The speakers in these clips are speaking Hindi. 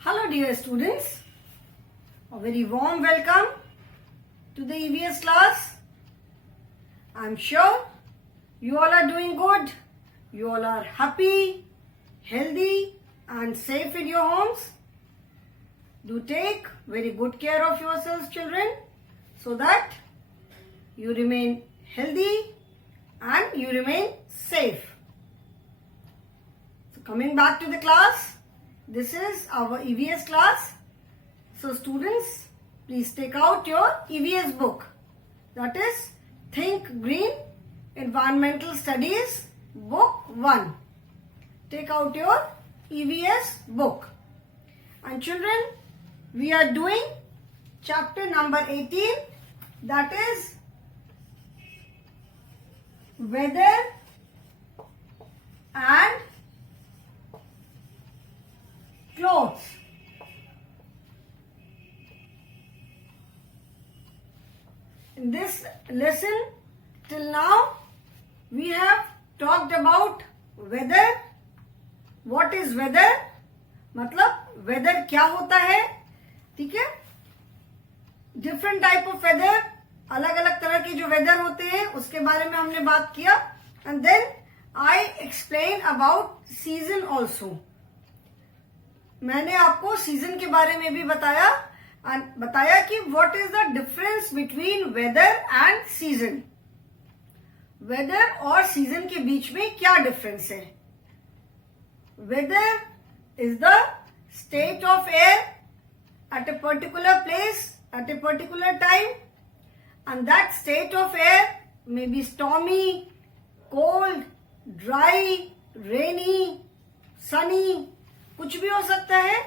Hello dear students, a very warm welcome to the EVS class. I am sure you all are doing good, you all are happy, healthy and safe in your homes. Do take very good care of yourselves children so that you remain healthy and you remain safe. So coming back to the class, this is our EVS class. So students, please take out your EVS book. That is Think Green Environmental Studies Book 1. Take out your EVS book. And children, we are doing chapter number 18, that is Weather and Clothes. In this lesson, till now, we have talked about weather. What is weather? मतलब weather क्या होता है, ठीक है? Different type of weather, अलग अलग तरह के जो weather होते हैं उसके बारे में हमने बात किया. And then I explain about season also. मैंने आपको सीजन के बारे में भी बताया कि what is the difference between weather and season. Weather और सीजन के बीच में क्या डिफरेंस है? Weather is the state of air at a particular place at a particular time, and that state of air may be stormy, cold, dry, rainy, sunny, कुछ भी हो सकता है.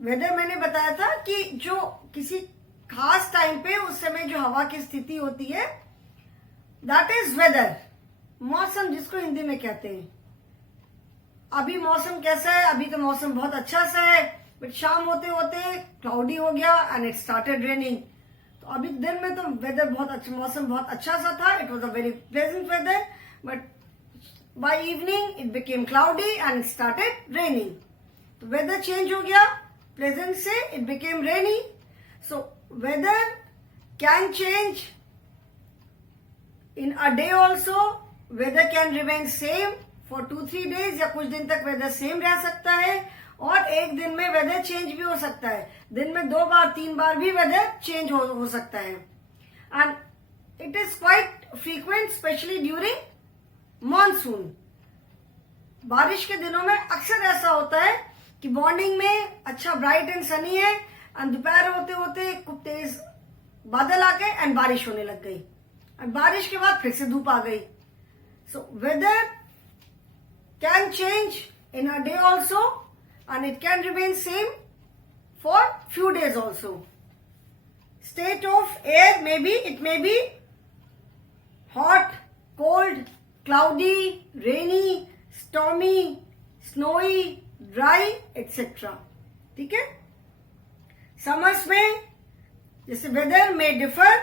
वेदर मैंने बताया था कि जो किसी खास टाइम पे उस समय जो हवा की स्थिति होती है, दैट इज वेदर. मौसम जिसको हिंदी में कहते हैं. अभी मौसम कैसा है? अभी तो मौसम बहुत अच्छा सा है, बट शाम होते होते क्लाउडी हो गया एंड इट स्टार्टेड रेनिंग. तो अभी दिन में तो वेदर बहुत अच्छा, मौसम बहुत अच्छा सा था. It was a very pleasant weather, but by evening it became cloudy and it started raining. तो वेदर चेंज हो गया, प्लेजेंट से it became rainy. So weather can change in a day also. Weather can remain same for 2-3 days, या कुछ दिन तक वेदर सेम रह सकता है, और एक दिन में वेदर चेंज भी हो सकता है. दिन में 2 बार 3 बार भी वेदर चेंज हो सकता है. And it is quite frequent, specially during monsoon. बारिश के दिनों में अक्सर ऐसा होता है कि मॉर्निंग में अच्छा ब्राइट एंड सनी है, एंड दोपहर होते होते खूब तेज बादल आ गए एंड बारिश होने लग गई, एंड बारिश के बाद फिर से धूप आ गई. सो weather can change in a day also and it can remain same for few days also. State of air may be hot, cold, cloudy, rainy, stormy, snowy, dry etcetera. ठीक है. समर्स में जैसे वेदर में डिफर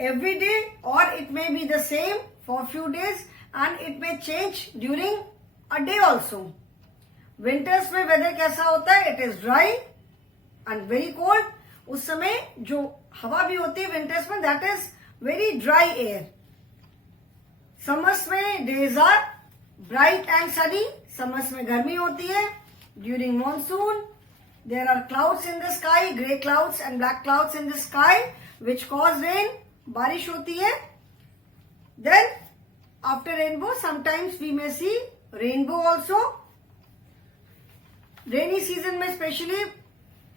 एवरी डे, और it may be the same for few days, and it may change during a day also. Winters में वेदर कैसा होता है? It is dry and very cold. उस समय जो हवा भी होती है विंटर्स में, that is very dry air. Summers में days are bright and sunny. Summers में गर्मी होती है. During monsoon there are clouds in the sky, grey clouds and black clouds in the sky which cause rain. बारिश होती है. Then after rainbow sometimes we may see rainbow also. Rainy season में स्पेशली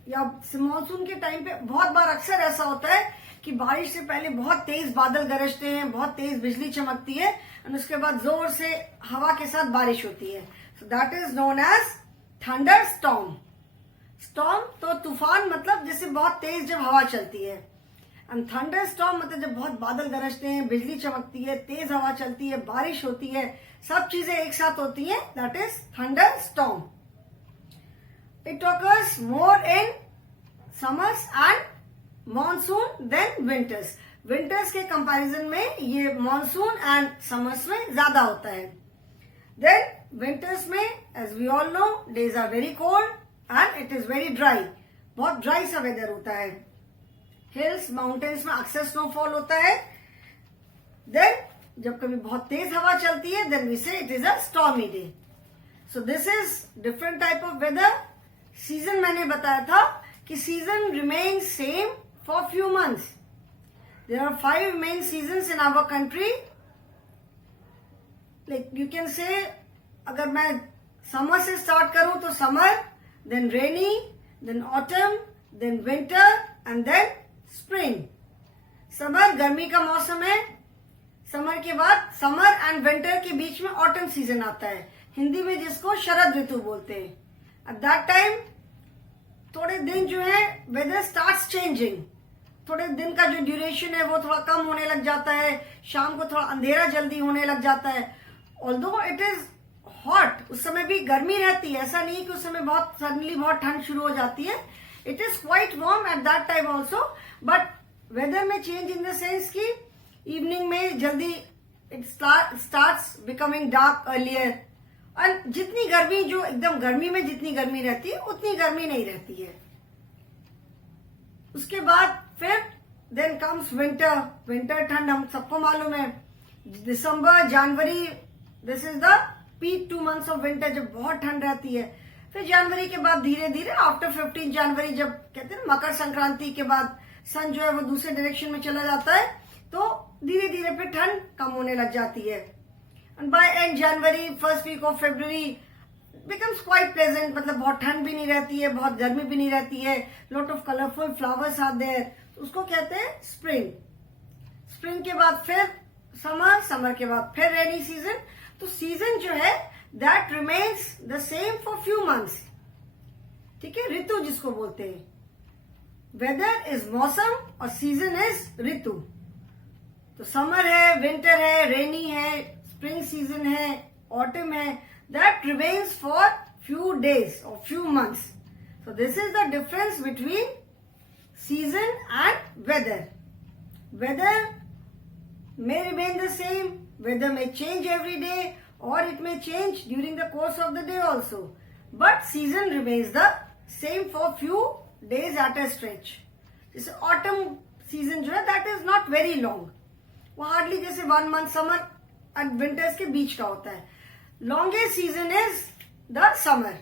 या मानसून के टाइम पे बहुत बार अक्सर ऐसा होता है कि बारिश से पहले बहुत तेज बादल गरजते हैं, बहुत तेज बिजली चमकती है, और उसके बाद जोर से हवा के साथ बारिश होती है. So that is known as thunder storm. Storm तो तूफान, मतलब जैसे बहुत तेज जब हवा चलती है. एंड थंडर स्टॉर्म मतलब जब बहुत बादल गरजते हैं, बिजली चमकती है, तेज हवा चलती है, बारिश होती है, सब चीजें एक साथ होती हैं. That is thunder storm. It occurs more in summers and monsoon then winters. Winters के कंपैरिजन में ये मॉनसून एंड समर्स में ज्यादा होता है. देन विंटर्स में, as we all know, days are very cold, and it is very dry, बहुत ड्राई सा वेदर होता है। हिल्स माउंटेन्स में अक्सर स्नोफॉल होता है। देन जब कभी बहुत तेज हवा चलती है, then we say it is a stormy day. So this is different type of weather. Season मैंने बताया था कि season remain same for few months. There are 5 main seasons in our country. Like you can say, अगर मैं समर से स्टार्ट करूं तो summer, then rainy, then autumn, then winter and then spring. Summer गर्मी का मौसम है। समर के बाद समर एंड विंटर के बीच में ऑटम सीजन आता है, हिंदी में जिसको शरद ऋतु बोलते हैं। एट दैट टाइम थोड़े दिन जो है वेदर स्टार्ट्स चेंजिंग। थोड़े दिन का जो ड्यूरेशन है वो थोड़ा कम होने लग जाता है, शाम को थोड़ा अंधेरा जल्दी होने लग जाता है। ऑल्दो इट इज हॉट, उस समय भी गर्मी रहती है, ऐसा नहीं कि उस समय बहुत सडनली बहुत ठंड शुरू हो जाती है। It is quite warm at that time also, but weather में चेंज इन द सेंस की इवनिंग में जल्दी it starts becoming dark earlier. और जितनी गर्मी, जो एकदम गर्मी में जितनी गर्मी रहती है उतनी गर्मी नहीं रहती है। उसके बाद फिर देन कम्स विंटर। विंटर ठंड हम सबको मालूम है, दिसंबर जनवरी, this is the peak 2 months of winter, जब बहुत ठंड रहती है। फिर जनवरी के बाद धीरे धीरे आफ्टर 15 जनवरी, जब कहते हैं मकर संक्रांति के बाद सन जो है वो दूसरे डायरेक्शन में चला जाता है, तो धीरे धीरे फिर ठंड कम होने लग जाती है। And by end January, first week of February becomes quite pleasant, मतलब बहुत ठंड भी नहीं रहती है, बहुत गर्मी भी नहीं रहती है। Lot of colourful flowers are there, उसको कहते हैं स्प्रिंग। स्प्रिंग के बाद फिर समर, समर के बाद फिर रेनी सीजन। तो सीजन जो है that remains the same for few months. ठीक है, ऋतु जिसको बोलते हैं। वेदर इज मौसम और सीजन इज ऋतु। तो समर है, विंटर है, रेनी है, स्प्रिंग सीजन है, ऑटम है, that remains for few days और few months. So this is the difference between season and weather. Weather may remain the same, weather may change every day or it may change during the course of the day also, but season remains the same for few days at a stretch. जैसे autumn season जो है that is not very long, वो hardly जैसे 1 month summer and winters के बीच का होता है। longest season is the summer,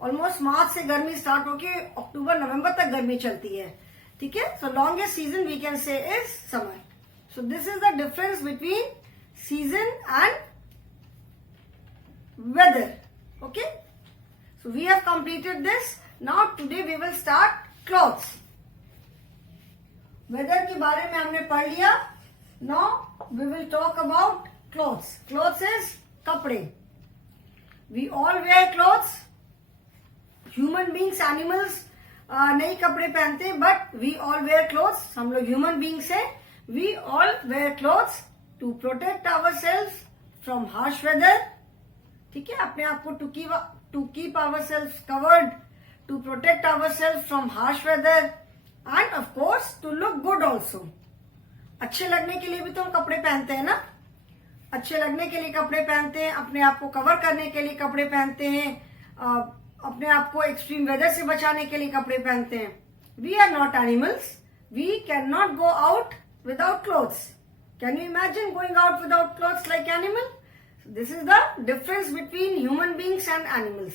almost मार्च से गर्मी स्टार्ट होके अक्टूबर नवंबर तक गर्मी चलती है। ठीक है, so longest season we can say is summer. So this is the difference between season and weather. Okay, so we have completed this. Now today we will start clothes. Weather के बारे में हमने पढ़ लिया। Now we will talk about clothes. Clothes is कपड़े। We all wear clothes. Human beings, animals नहीं कपड़े पहनते, but we all wear clothes. हम लोग human beings हैं। We all wear clothes to protect ourselves from harsh weather. ठीक है, अपने आप को to keep ourselves covered, to protect ourselves from harsh weather, and of course to look good also. अच्छे लगने के लिए भी तो हम कपड़े पहनते हैं ना। अच्छे लगने के लिए कपड़े पहनते हैं, अपने आप को कवर करने के लिए कपड़े पहनते हैं, अपने आप को एक्सट्रीम वेदर से बचाने के लिए कपड़े पहनते हैं। We are not animals. We cannot go out without clothes. Can you imagine going out without clothes like animal? So this is the difference between human beings and animals.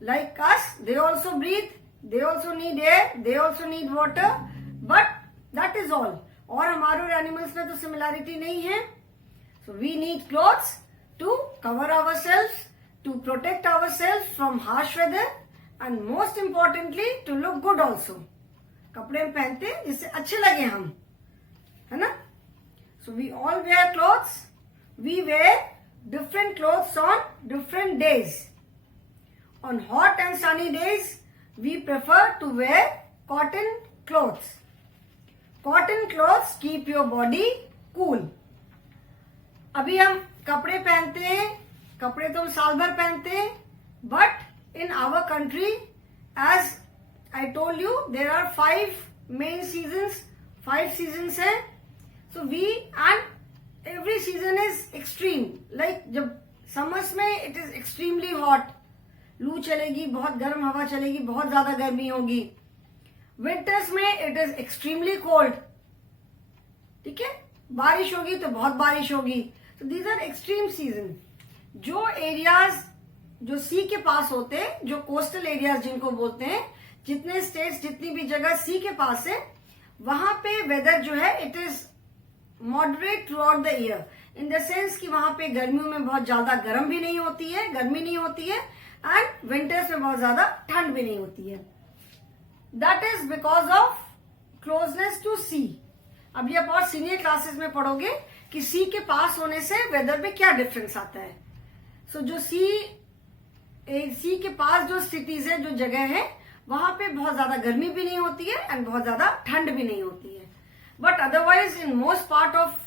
Like us, they also breathe, they also need air, they also need water, but that is all. और हमारे और animals में तो similarity नहीं है। So we need clothes to cover ourselves, to protect ourselves from harsh weather, and most importantly to look good also. कपड़े पहनते हैं जिससे अच्छे लगे हम, है ना। So we all wear clothes. We wear different clothes on different days. On hot and sunny days we prefer to wear cotton clothes. Cotton clothes keep your body cool. अभी हम कपड़े पहनते हैं, कपड़े तो हम साल भर पहनते हैं, but in our country as I told you there are 5 main seasons, 5 seasons है। So we and every season is extreme. Like जब summers में it is extremely hot, लू चलेगी, बहुत गर्म हवा चलेगी, बहुत ज्यादा गर्मी होगी। विंटर्स में इट इज एक्सट्रीमली कोल्ड, ठीक है, बारिश होगी तो बहुत बारिश होगी। तो दीज आर एक्सट्रीम सीजन। जो एरियाज जो सी के पास होते हैं, जो कोस्टल एरियाज जिनको बोलते हैं, जितने स्टेट्स, जितनी भी जगह सी के पास है, वहां पे वेदर जो है it is moderate through out the year, in the sense कि वहां पे गर्मियों में बहुत ज्यादा गर्म भी नहीं होती है, गर्मी नहीं होती है, एंड विंटर्स में बहुत ज्यादा ठंड भी नहीं होती है। That is because of closeness to sea. अभी आप और सीनियर क्लासेस में पढ़ोगे कि सी के पास होने से वेदर में क्या डिफरेंस आता है। सो जो सी के पास जो सिटीज है, जो जगह है, वहां पे बहुत ज्यादा गर्मी भी नहीं होती है एंड बहुत ज्यादा ठंड भी नहीं होती है। But otherwise in most part of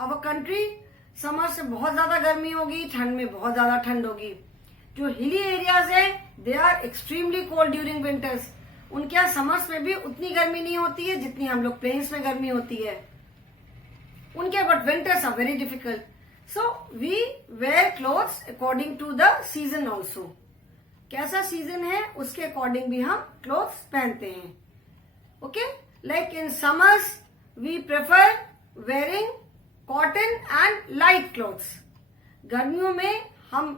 our country summer से बहुत ज्यादा गर्मी होगी, ठंड में बहुत ज्यादा ठंड होगी। जो हिली एरियाज है they are extremely cold during winters. उनके यहाँ समर्स में भी उतनी गर्मी नहीं होती है जितनी हम लोग प्लेन्स में गर्मी होती है उनके, but winters are very difficult. So we wear clothes according to the season also. कैसा सीजन है उसके अकॉर्डिंग भी हम क्लोथ्स पहनते हैं। Okay, like in summers we prefer wearing cotton and light clothes. गर्मियों में हम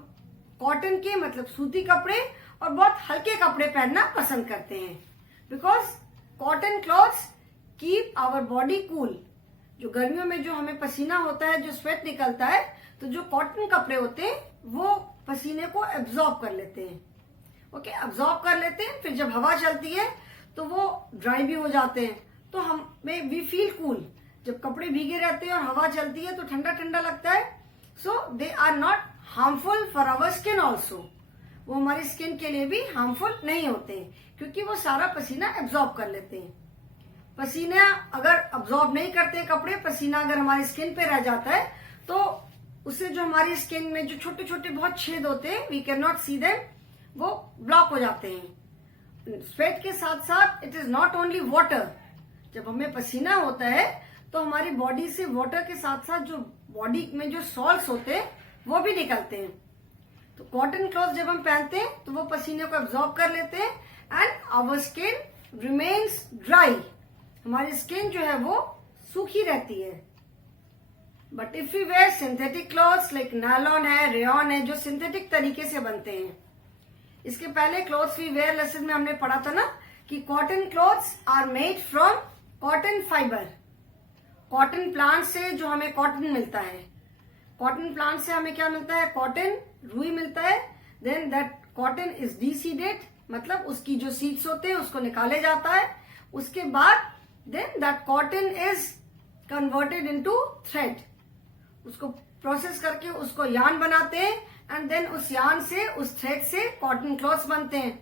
कॉटन के मतलब सूती कपड़े और बहुत हल्के कपड़े पहनना पसंद करते हैं, because cotton clothes keep our body cool. जो गर्मियों में जो हमें पसीना होता है, जो स्वेट निकलता है, तो जो कॉटन कपड़े होते हैं वो पसीने को एब्जॉर्ब कर लेते हैं। ओके, एब्जॉर्ब कर लेते हैं, फिर जब हवा चलती है तो वो ड्राई भी हो जाते हैं, तो हमें वी फील कूल। जब कपड़े भीगे रहते हैं और हवा चलती है तो ठंडा ठंडा लगता है। So they are not harmful for our skin also. वो हमारी स्किन के लिए भी हार्मफुल नहीं होते क्योंकि वो सारा पसीना एब्जॉर्ब कर लेते हैं। पसीना अगर एब्जॉर्ब नहीं करते कपड़े, पसीना अगर हमारी स्किन पे रह जाता है तो उससे जो हमारी स्किन में जो छोटे छोटे बहुत छेद होते हैं, we can not see them, वो ब्लॉक हो जाते हैं। स्वेट के साथ साथ it is not only water. जब हमें पसीना होता है तो हमारी बॉडी से वाटर के साथ साथ जो बॉडी में जो सॉल्ट्स होते हैं वो भी निकलते हैं। तो कॉटन क्लॉथ जब हम पहनते हैं तो वो पसीने को एब्जॉर्ब कर लेते हैं and our skin remains dry. हमारी स्किन जो है वो सूखी रहती है। But if you wear synthetic clothes like nylon है, रेयॉन है, जो सिंथेटिक तरीके से बनते हैं। इसके पहले क्लॉथ्स वी वेयर लेसन में हमने पढ़ा था ना कि cotton clothes are made from cotton fibre. Cotton plant से जो हमें कॉटन मिलता है, कॉटन प्लांट से हमें क्या मिलता है, कॉटन, रुई मिलता है। देन दैट कॉटन इज डीसीडेड, मतलब उसकी जो सीड्स होते हैं उसको निकाले जाता है। उसके बाद then that cotton is converted into thread. उसको प्रोसेस करके उसको यार्न बनाते हैं एंड देन उस यार्न से, उस थ्रेड से कॉटन क्लॉथ्स बनते हैं।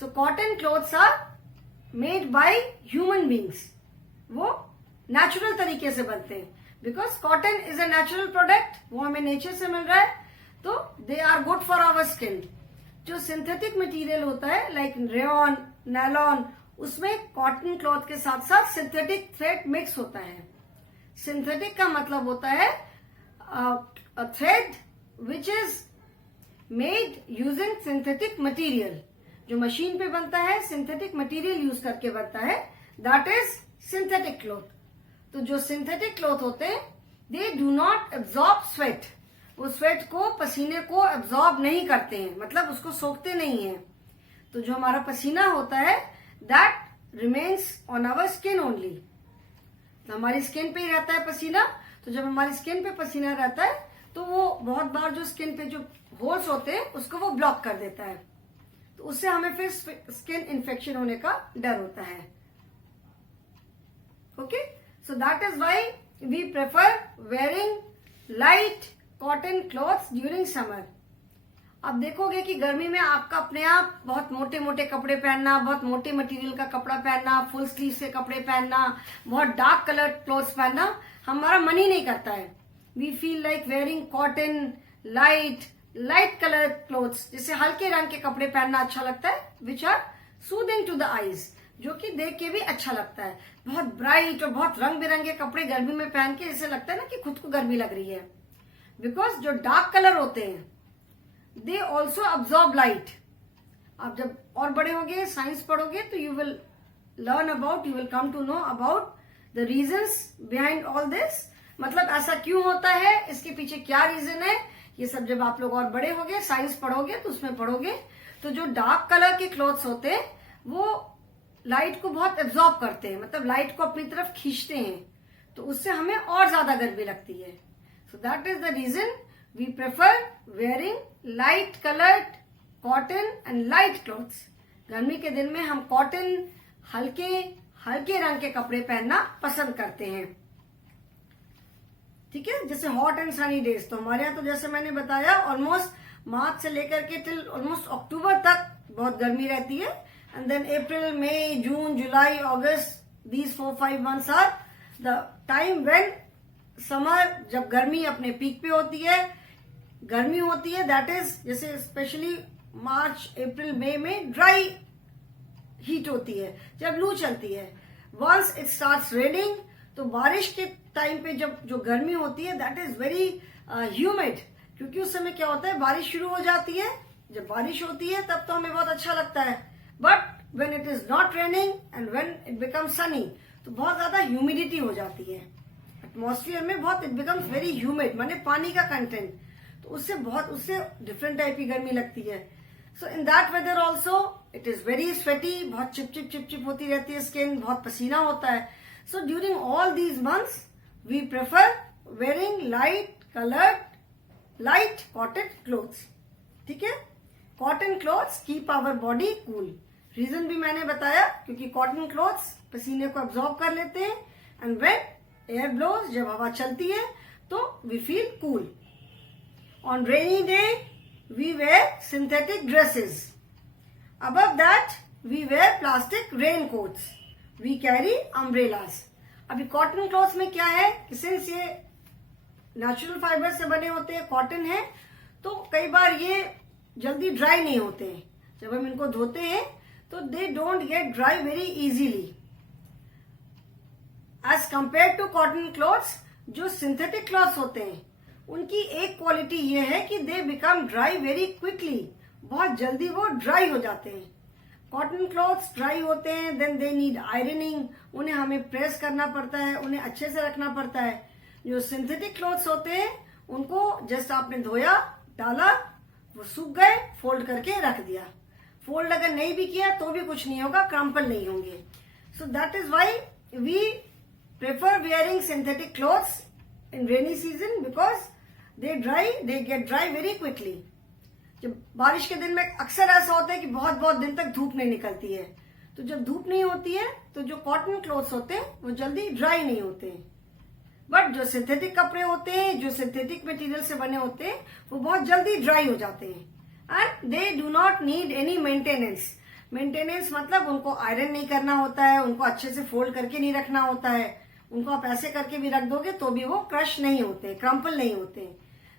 So cotton clothes are made by human beings. वो नेचुरल तरीके से बनते हैं because cotton is a natural product, वो हमें नेचर से मिल रहा है, तो they are good for our skin. जो सिंथेटिक मटेरियल होता है लाइक रेयॉन, नायलॉन, उसमें कॉटन क्लॉथ के साथ साथ सिंथेटिक थ्रेड मिक्स होता है। सिंथेटिक का मतलब होता है thread which is made using synthetic material. जो मशीन पे बनता है, सिंथेटिक मटेरियल यूज करके बनता है, दैट इज सिंथेटिक क्लॉथ। तो जो सिंथेटिक क्लॉथ होते हैं they do not absorb sweat. वो स्वेट को, पसीने को एब्जॉर्ब नहीं करते हैं, मतलब उसको सोखते नहीं है। तो जो हमारा पसीना होता है that remains on our skin only. तो हमारी स्किन पे ही रहता है पसीना। तो जब हमारी स्किन पे पसीना रहता है तो वो बहुत बार जो स्किन पे जो होल्स होते हैं उसको वो ब्लॉक कर देता है, तो उससे हमें फिर स्किन इन्फेक्शन होने का डर होता है। Okay, so that is why we prefer wearing light cotton clothes during summer. अब देखोगे कि गर्मी में आपका अपने आप बहुत मोटे मोटे कपड़े पहनना, बहुत मोटे मटेरियल का कपड़ा पहनना, फुल स्लीव से कपड़े पहनना, बहुत डार्क कलर क्लॉथ्स पहनना हमारा मन ही नहीं करता है। We feel like wearing cotton, light colour clothes, जैसे हल्के रंग के कपड़े पहनना अच्छा लगता है, which are soothing to the eyes, जो कि देख के भी अच्छा लगता है। बहुत ब्राइट और बहुत रंग बिरंगे कपड़े गर्मी में पहन के जैसे लगता है ना कि खुद को गर्मी लग रही है। बिकॉज जो डार्क कलर होते हैं दे ऑल्सो अब्जॉर्ब लाइट। आप जब और बड़े होगे, साइंस पढ़ोगे, तो you will learn about, you will come to know about the reasons behind all this. मतलब ऐसा क्यों होता है, इसके पीछे क्या रीजन है, ये सब जब आप लोग और बड़े होगे, साइंस पढ़ोगे, तो उसमें पढ़ोगे। तो जो डार्क कलर के क्लोथ्स होते हैं वो लाइट को बहुत एब्जॉर्ब करते हैं, मतलब लाइट को अपनी तरफ खींचते हैं, तो उससे हमें और ज्यादा गर्मी लगती है। So that is the reason we prefer wearing light coloured cotton and light clothes. गर्मी के दिन में हम कॉटन, हल्के रंग के कपड़े पहनना पसंद करते हैं। ठीक है, जैसे हॉट एंड सनी डेज, तो हमारे यहाँ तो जैसे मैंने बताया ऑलमोस्ट मार्च से लेकर के टिल ऑलमोस्ट अक्टूबर तक बहुत गर्मी रहती है। And then April, May, June, July, August, these 4-5 months are the time when summer, जब गर्मी अपने पीक पे होती है, गर्मी होती है, दैट इज जैसे स्पेशली मार्च, अप्रैल, मई में ड्राई हीट होती है, जब लू चलती है। वंस इट स्टार्ट्स रेनिंग, तो बारिश के टाइम पे जब जो गर्मी होती है दैट इज वेरी ह्यूमिड, क्योंकि उस समय क्या होता है, बारिश शुरू हो जाती है। जब बारिश होती है तब तो हमें बहुत अच्छा लगता है, but when it is not raining and when it becomes Sunny, तो बहुत ज्यादा ह्यूमिडिटी हो जाती है एटमॉस्फेयर में, बहुत इट बिकम्स वेरी ह्यूमिड, माने पानी का कंटेंट, तो उससे डिफरेंट टाइप की गर्मी लगती है। So in that weather also it is very sweaty, बहुत चिपचिप होती रहती है स्किन, बहुत पसीना होता है। So during all these months we prefer wearing light coloured, light cotton clothes. ठीक है, cotton clothes keep our body cool. Reason भी मैंने बताया, क्योंकि कॉटन क्लोथ्स पसीने को अब्सॉर्ब कर लेते हैं, एंड व्हेन एयर ब्लोज, जब हवा चलती है, तो we feel cool. On rainy day we wear synthetic dresses. Above that we wear plastic rain coats, we carry umbrellas. अभी कॉटन क्लॉथ्स में क्या है कि सिंस ये नेचुरल फाइबर से बने होते हैं, कॉटन है, तो कई बार ये जल्दी ड्राई नहीं होते हैं। जब हम इनको धोते हैं तो they don't get dry very easily as compare to cotton clothes. जो सिंथेटिक क्लॉथ्स होते हैं उनकी एक क्वालिटी ये है कि they become dry very quickly, बहुत जल्दी वो ड्राई हो जाते हैं। कॉटन क्लॉथ्स ड्राई होते हैं, देन दे नीड आयरनिंग, उन्हें हमें प्रेस करना पड़ता है, उन्हें अच्छे से रखना पड़ता है। जो सिंथेटिक क्लॉथ्स होते हैं उनको जस्ट आपने धोया, डाला, वो सूख गए, फोल्ड करके रख दिया। फोल्ड अगर नहीं भी किया तो भी कुछ नहीं होगा, क्रम्पल नहीं होंगे। So that is why we prefer wearing synthetic clothes in rainy season, because they get dry very quickly. जब बारिश के दिन में अक्सर ऐसा होता है कि बहुत दिन तक धूप नहीं निकलती है, तो जब धूप नहीं होती है तो जो कॉटन क्लॉथ्स होते हैं वो जल्दी ड्राई नहीं होते हैं। बट जो सिंथेटिक कपड़े होते हैं, जो सिंथेटिक मटेरियल से बने होते हैं, वो बहुत जल्दी ड्राई हो जाते हैं and they do not need any maintenance. Maintenance मतलब उनको आयरन नहीं करना होता है, उनको अच्छे से फोल्ड करके नहीं रखना होता है, उनको आप ऐसे करके भी रख दोगे तो भी वो क्रश नहीं होते, क्रम्पल नहीं होते।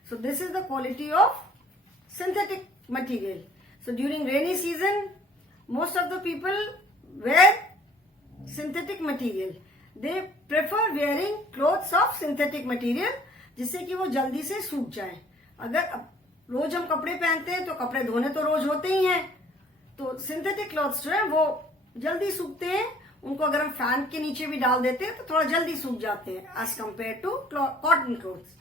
सो this is the quality of synthetic material. So during rainy season, most of the people wear synthetic material. They prefer wearing clothes of synthetic material, जिससे कि वो जल्दी से सूख जाए। अगर रोज हम कपड़े पहनते हैं तो कपड़े धोने तो रोज होते ही हैं, तो सिंथेटिक क्लॉथ्स जो है वो जल्दी सूखते हैं। उनको अगर हम फैन के नीचे भी डाल देते हैं तो थोड़ा जल्दी सूख जाते हैं as compare to cotton clothes.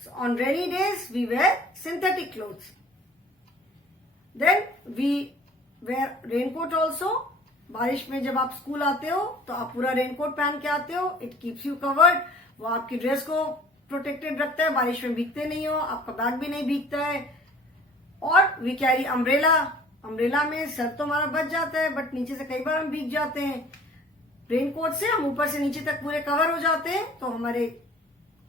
So on rainy days we wear synthetic clothes. Then we wear raincoat also. बारिश में जब आप स्कूल आते हो तो आप पूरा रेनकोट पहन के आते हो, इट कीप्स यू कवर्ड, वो आपकी ड्रेस को प्रोटेक्टेड रखता है, बारिश में भीगते नहीं हो, आपका बैग भी नहीं भीगता है। और वी कैरी अम्ब्रेला। अम्ब्रेला में सर तो हमारा बच जाता है, बट नीचे से कई बार हम भीग जाते हैं। रेनकोट से हम ऊपर से नीचे तक पूरे कवर हो जाते हैं, तो हमारे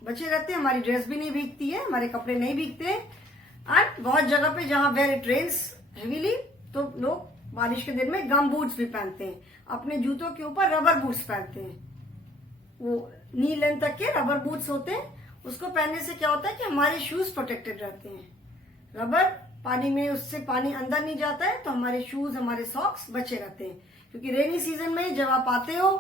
बचे रहते हैं, हमारी ड्रेस भी नहीं भीगती है, हमारे कपड़े नहीं भीगते। एंड बहुत जगह पे जहां वेयर इट रेन्स हेवीली, तो लोग बारिश के दिन में गम बूट्स भी पहनते हैं, अपने जूतों के ऊपर रबर बूट्स पहनते हैं। वो नी लेंथ तक के रबर बूट्स होते हैं, उसको पहनने से क्या होता है कि हमारे शूज प्रोटेक्टेड रहते हैं। रबर पानी में, उससे पानी अंदर नहीं जाता है, तो हमारे शूज, हमारे सॉक्स बचे रहते हैं। क्योंकि रेनी सीजन में जब आप आते हो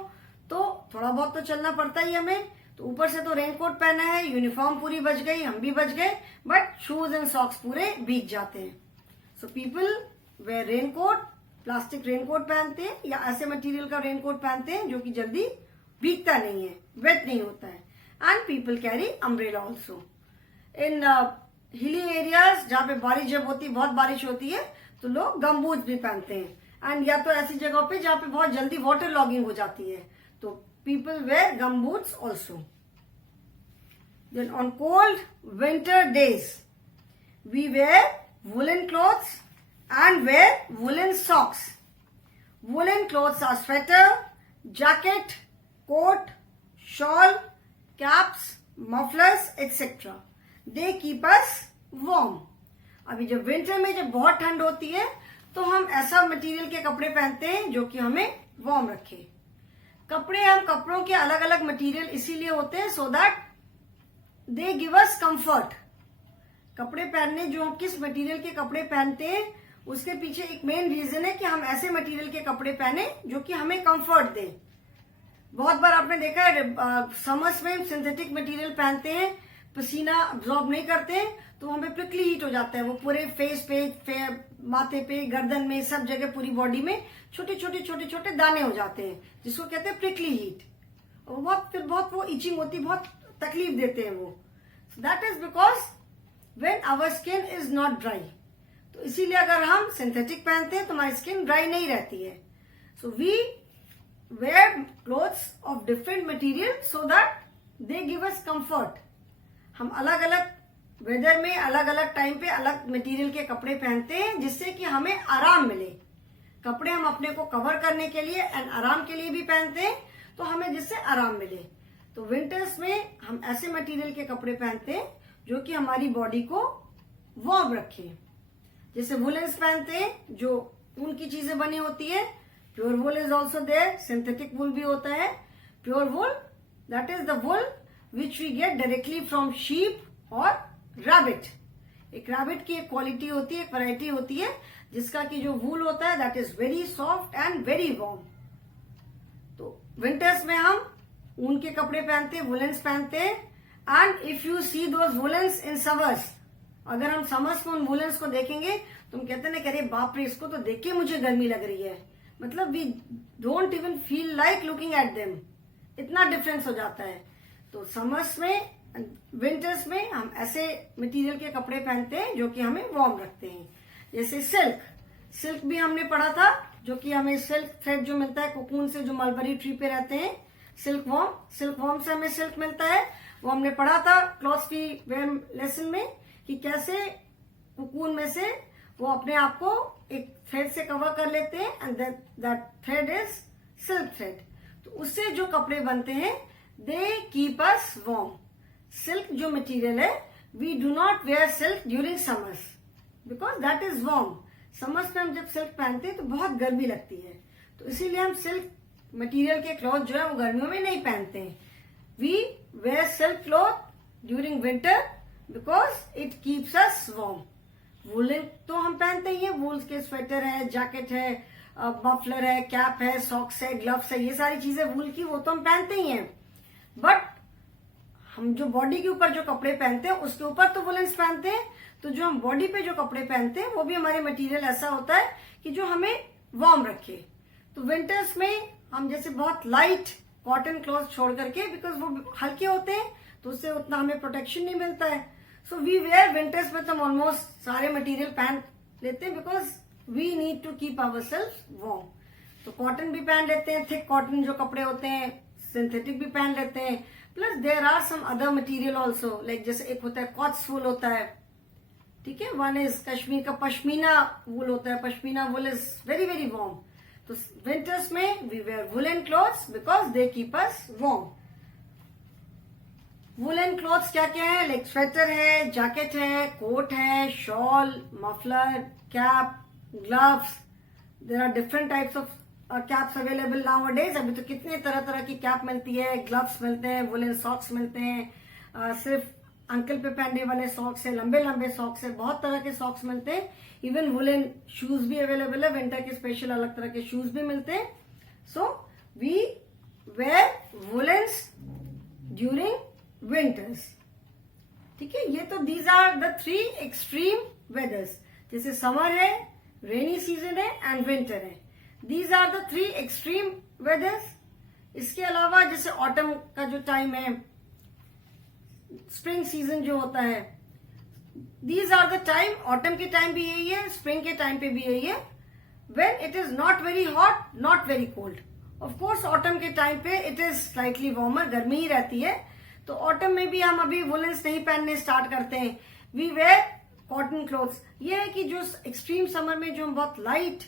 तो थोड़ा बहुत तो चलना पड़ता ही हमें, तो ऊपर से तो रेनकोट पहना है, यूनिफॉर्म पूरी बच गई, हम भी बच गए, बट शूज एंड सॉक्स पूरे भीग जाते हैं। So people wear raincoat, plastic raincoat पहनते हैं या ऐसे मटेरियल का रेनकोट पहनते हैं जो कि जल्दी भीगता नहीं है, वेट नहीं होता है. And people carry umbrella also. In hilly areas जहाँ पे बारिश जब होती है, बहुत बारिश होती है, तो लोग गमबूट भी पहनते हैं. एंड या तो ऐसी जगह पे जहाँ पे बहुत जल्दी वाटर लॉगिंग हो जाती है, तो people wear gumboots also. Then on cold winter days we wear woolen clothes and wear woolen socks. Woolen clothes are sweater, jacket, coat, shawl, caps, mufflers, etc. They keep us warm. अभी जब विंटर में जब बहुत ठंड होती है तो हम ऐसा मटेरियल के कपड़े पहनते हैं जो कि हमें वार्म रखे. कपड़े, हम कपड़ों के अलग अलग मटेरियल इसीलिए होते हैं so that they give us comfort. कपड़े पहनने, जो हम किस मटेरियल के कपड़े पहनते हैं उसके पीछे एक मेन रीजन है कि हम ऐसे मटेरियल के कपड़े पहने जो कि हमें कंफर्ट दे. बहुत बार आपने देखा है समर्स में सिंथेटिक मटेरियल पहनते हैं, पसीना अब्सॉर्ब नहीं करते तो हमें प्रिकली हीट हो जाता है. वो पूरे फेस पे, माथे पे, गर्दन में, सब जगह पूरी बॉडी में छोटे छोटे दाने हो जाते हैं जिसको कहते हैं प्रिकली हीट. फिर बहुत वो इचिंग होती है, बहुत तकलीफ देते हैं वो. That is because when our skin is not dry. तो इसीलिए अगर हम सिंथेटिक पहनते हैं तो हमारी स्किन ड्राई नहीं रहती है. So we wear clothes of different material so that they give us comfort. हम अलग अलग वेदर में, अलग अलग टाइम पे अलग मटेरियल के कपड़े पहनते हैं जिससे कि हमें आराम मिले. कपड़े हम अपने को कवर करने के लिए एंड आराम के लिए भी पहनते हैं तो हमें जिससे आराम मिले. तो विंटर्स में हम ऐसे मटेरियल के कपड़े पहनते हैं जो कि हमारी बॉडी को वार्म रखे. जैसे वुलेंस पहनते हैं जो ऊन की चीजें बनी होती है. Pure wool is also there. Synthetic wool भी होता है. Pure wool, that is the wool which we get directly from sheep और रैबिट. एक रैबिट की एक क्वालिटी होती है, एक वैरायटी होती है जिसका कि जो वूल होता है that is very soft and very warm. तो विंटर्स में हम ऊन के कपड़े पहनते हैं, वुलेंस पहनते हैं. And if you see those woollens in summers, अगर हम समर्स में उन वुलेंस को देखेंगे तो हम कहते हैं अरे बाप रे, इसको तो देख के मुझे गर्मी लग रही है. मतलब we don't even feel like looking at them. इतना डिफरेंस हो जाता है. तो समर्स में, विंटर्स में हम ऐसे मटेरियल के कपड़े पहनते हैं जो कि हमें वार्म रखते हैं. जैसे सिल्क भी हमने पढ़ा था, जो कि हमें सिल्क थ्रेड जो मिलता है कोकून से, जो मलबरी ट्री पे रहते हैं. सिल्क वॉर्म से हमें सिल्क मिलता है. वो हमने पढ़ा था क्लॉथ्स की लेसन में कि कैसे कोकून में से वो अपने आप को एक थ्रेड से कवर कर लेते हैं and that thread is silk thread. तो उससे जो कपड़े बनते हैं they keep us warm. Silk जो मटेरियल है, we do not wear silk during summers because that is warm. Summers में हम जब सिल्क पहनते हैं तो बहुत गर्मी लगती है, तो इसीलिए हम सिल्क मटेरियल के क्लॉथ जो है वो गर्मियों में नहीं पहनते हैं. We wear silk cloth during winter because it keeps us warm. Woollen तो हम पहनते ही हैं. वूल के स्वेटर है, जैकेट है, मफलर है, कैप है, सॉक्स है, ग्लव्स है, ये सारी चीजें वूल की वो तो हम पहनते ही हैं. बट हम जो बॉडी के ऊपर जो कपड़े पहनते हैं उसके ऊपर तो वुलेंस पहनते हैं. तो जो हम बॉडी पे जो कपड़े पहनते हैं वो भी हमारे मटेरियल ऐसा होता है कि जो हमें वार्म रखे. तो विंटर्स में हम जैसे बहुत लाइट कॉटन क्लॉथ छोड़ करके, बिकॉज वो हल्के होते हैं तो उससे उतना हमें प्रोटेक्शन नहीं मिलता है. सो वी वेयर विंटर्स में तो हम ऑलमोस्ट सारे मटेरियल पहन लेते हैं because we need to keep our self warm. तो कॉटन भी पहन लेते हैं, थिक कॉटन जो कपड़े होते हैं. सिंथेटिक भी पहन लेते हैं. Plus there are some other material also, like जैसे एक होता है कॉट्स वूल होता है, ठीक है. वन इज कश्मीर का पश्मीना वूल होता है. Pashmina wool is very very warm. तो विंटर्स में we wear woollen clothes because they keep us warm. Woollen clothes क्या क्या है? लाइक स्वेटर है, जैकेट है, कोट है, shawl, muffler, cap, gloves. There are different types of caps available nowadays. अभी तो कितने तरह तरह की कैप मिलती है, ग्लव्स मिलते हैं, वुलन सॉक्स मिलते हैं. सिर्फ अंकल पे पहनने वाले सॉक्स है, लंबे लंबे सॉक्स है, बहुत तरह के सॉक्स मिलते हैं. इवन वुलन शूज भी अवेलेबल है. विंटर के स्पेशल अलग तरह के शूज भी मिलते हैं. So we wear woollens during winters. ठीक है. ये तो these are the 3 extreme weathers. जैसे समर है, रेनी सीजन है एंड विंटर है. These are the 3 extreme weathers. इसके अलावा जैसे ऑटम का जो टाइम है, स्प्रिंग सीजन जो होता है, these are the time. Autumn के टाइम भी यही है, स्प्रिंग के टाइम पे भी यही है. When it is not very hot, not very cold. Of course autumn के टाइम पे इट इज स्लाइटली वार्मर, गर्मी ही रहती है. तो ऑटम में भी हम अभी वुलन्स नहीं पहनने स्टार्ट करते हैं. We wear cotton clothes. ये है कि जो एक्सट्रीम समर में जो हम बहुत लाइट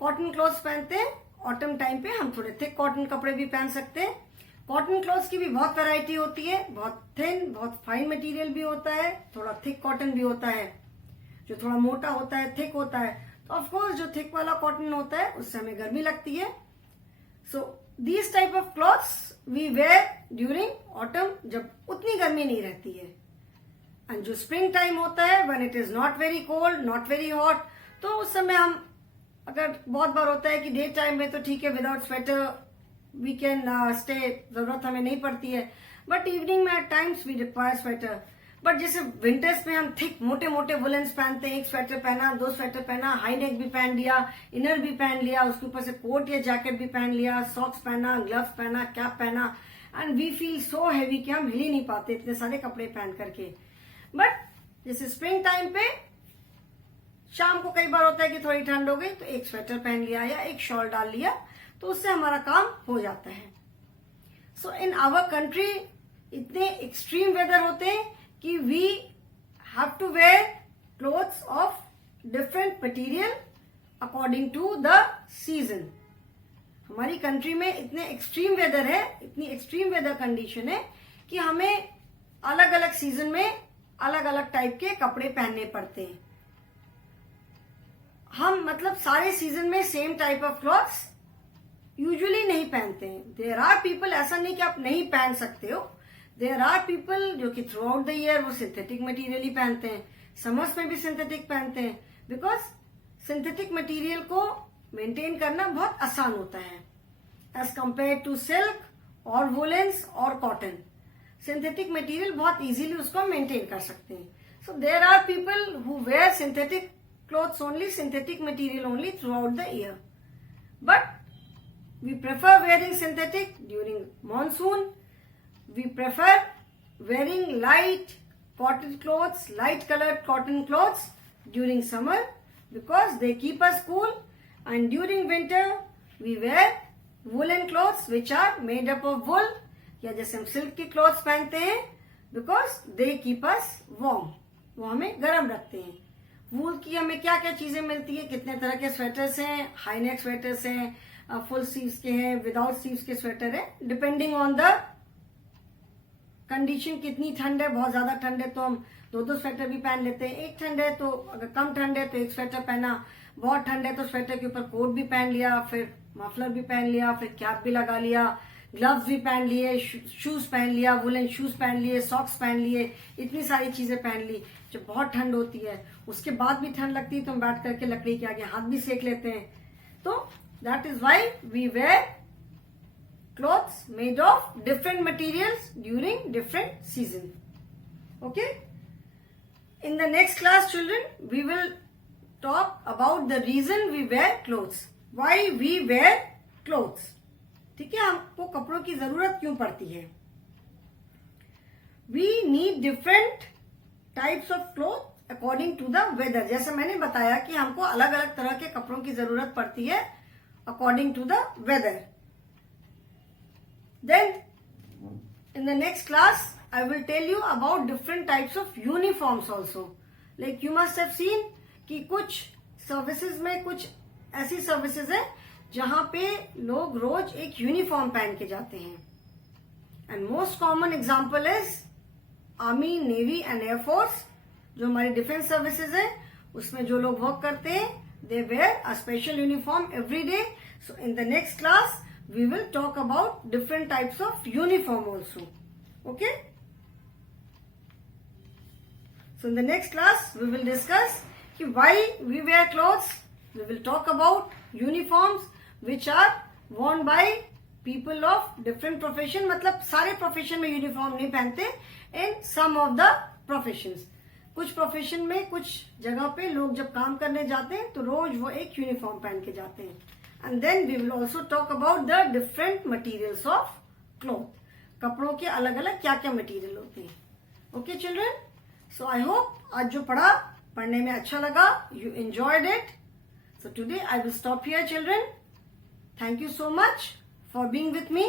कॉटन क्लोथ्स पहनते हैं, ऑटम टाइम पे हम थोड़े थिक कॉटन कपड़े भी पहन सकते हैं. कॉटन क्लोथ्स की भी बहुत वैरायटी होती है. बहुत थिन, बहुत फाइन मटेरियल भी होता है, थोड़ा थिक कॉटन भी होता है, जो थोड़ा मोटा होता है, थिक होता है. तो ऑफकोर्स जो थिक वाला कॉटन होता है उससे हमें गर्मी लगती है. So these type of clothes we wear during autumn, जब उतनी गर्मी नहीं रहती है. एंड जो स्प्रिंग टाइम होता है, when it is not very cold, not very hot, तो उस समय हम, अगर बहुत बार होता है कि डे टाइम में तो ठीक है, without sweater we can stay, जरूरत हमें नहीं पड़ती है. बट इवनिंग में at times we require sweater. But जैसे विंटर्स में हम थिक मोटे मोटे वुलन्स पहनते हैं, एक स्वेटर पहना, 2 स्वेटर पहना, हाई नेक भी पहन लिया, इनर भी पहन लिया, उसके ऊपर से कोट या जैकेट भी पहन लिया, सॉक्स पहना, ग्लव्स पहना, कैप पहना, and we feel so heavy कि हम हिल ही नहीं पाते इतने सारे कपड़े पहन करके. बट जैसे स्प्रिंग टाइम पे शाम को कई बार होता है कि थोड़ी ठंड हो गई तो एक स्वेटर पहन लिया या एक शॉल डाल लिया, तो उससे हमारा काम हो जाता है. सो इन आवर कंट्री इतने एक्सट्रीम वेदर होते हैं कि we have to wear clothes of different material according to the season. हमारी कंट्री में इतने एक्सट्रीम वेदर है, इतनी एक्सट्रीम वेदर कंडीशन है कि हमें अलग अलग सीजन में अलग अलग टाइप के कपड़े पहनने पड़ते हैं. हम मतलब सारे सीजन में same type of clothes usually नहीं पहनते हैं. देयर आर पीपल, ऐसा नहीं कि आप नहीं पहन सकते हो. देयर आर पीपल जो कि थ्रू आउट द ईयर वो सिंथेटिक मटेरियल ही पहनते हैं. समर्स में भी सिंथेटिक पहनते हैं, बिकॉज सिंथेटिक मटेरियल को मेंटेन करना बहुत आसान होता है एज कंपेयर टू सिल्क और वुलेंस और कॉटन. सिंथेटिक मटेरियल बहुत इजीली उसको मेंटेन कर सकते हैं. So there are people who wear synthetic clothes only, synthetic material only throughout the year. But we prefer wearing synthetic during monsoon. We prefer wearing light cotton clothes, light colored cotton clothes during summer because they keep us cool. And during winter we wear woolen clothes which are made up of wool, या जैसे हम सिल्क की क्लॉथ्स पहनते हैं because they keep us warm. वो हमें गर्म रखते हैं. वूल की हमें क्या क्या चीजें मिलती है, कितने तरह के स्वेटर्स हैं, हाई नेक स्वेटर्स हैं, फुल स्लीव्स के हैं, विदाउट स्लीव्स के स्वेटर है, डिपेंडिंग ऑन द कंडीशन. कितनी ठंड है, बहुत ज्यादा ठंड है तो हम 2 स्वेटर भी पहन लेते हैं. एक ठंड है तो, अगर कम ठंड है तो एक स्वेटर पहना. बहुत ठंड है तो स्वेटर के ऊपर कोट भी पहन लिया, फिर मफलर भी पहन लिया, फिर कैप भी लगा लिया, ग्लव्स भी पहन लिए, शूज पहन लिया, वुलन शूज पहन लिए, सॉक्स पहन लिए, इतनी सारी चीजें पहन ली. जब बहुत ठंड होती है, उसके बाद भी ठंड लगती है तो हम बैठ करके लकड़ी के आगे हाथ भी सेक लेते हैं. तो that is why we wear clothes made of different materials during different season. Okay, in the next class children we will talk about the reason we wear clothes, why we wear clothes. ठीक है, हमको कपड़ों की जरूरत क्यों पड़ती है. We need different types of cloth according to the weather. जैसे मैंने बताया कि हमको अलग अलग तरह के कपड़ों की जरूरत पड़ती है according to the weather. Then in the next class I will tell you about different types of uniforms also. Like you must have seen कि कुछ सर्विसेज में कुछ ऐसी सर्विसेज है जहां पे लोग रोज एक यूनिफॉर्म पहन के जाते हैं. And most common example is army, navy and air force. जो हमारी डिफेंस सर्विसेज है उसमें जो लोग वर्क करते हैं, they wear a special uniform every day. So in the next class we will talk about different types of uniform also. Okay, so in the next class we will discuss why we wear clothes. We will talk about uniforms which are worn by people of different profession. मतलब सारे प्रोफेशन में यूनिफॉर्म नहीं पहनते, in some of the professions. कुछ प्रोफेशन में, कुछ जगह पे लोग जब काम करने जाते हैं तो रोज वो एक यूनिफॉर्म पहन के जाते हैं. And then we will also talk about the different materials of cloth. कपड़ों के अलग अलग क्या क्या मटीरियल होते हैं. Okay children, so I hope आज जो पढ़ने में अच्छा लगा, you enjoyed it. So today I will stop here children. Thank you so much for being with me.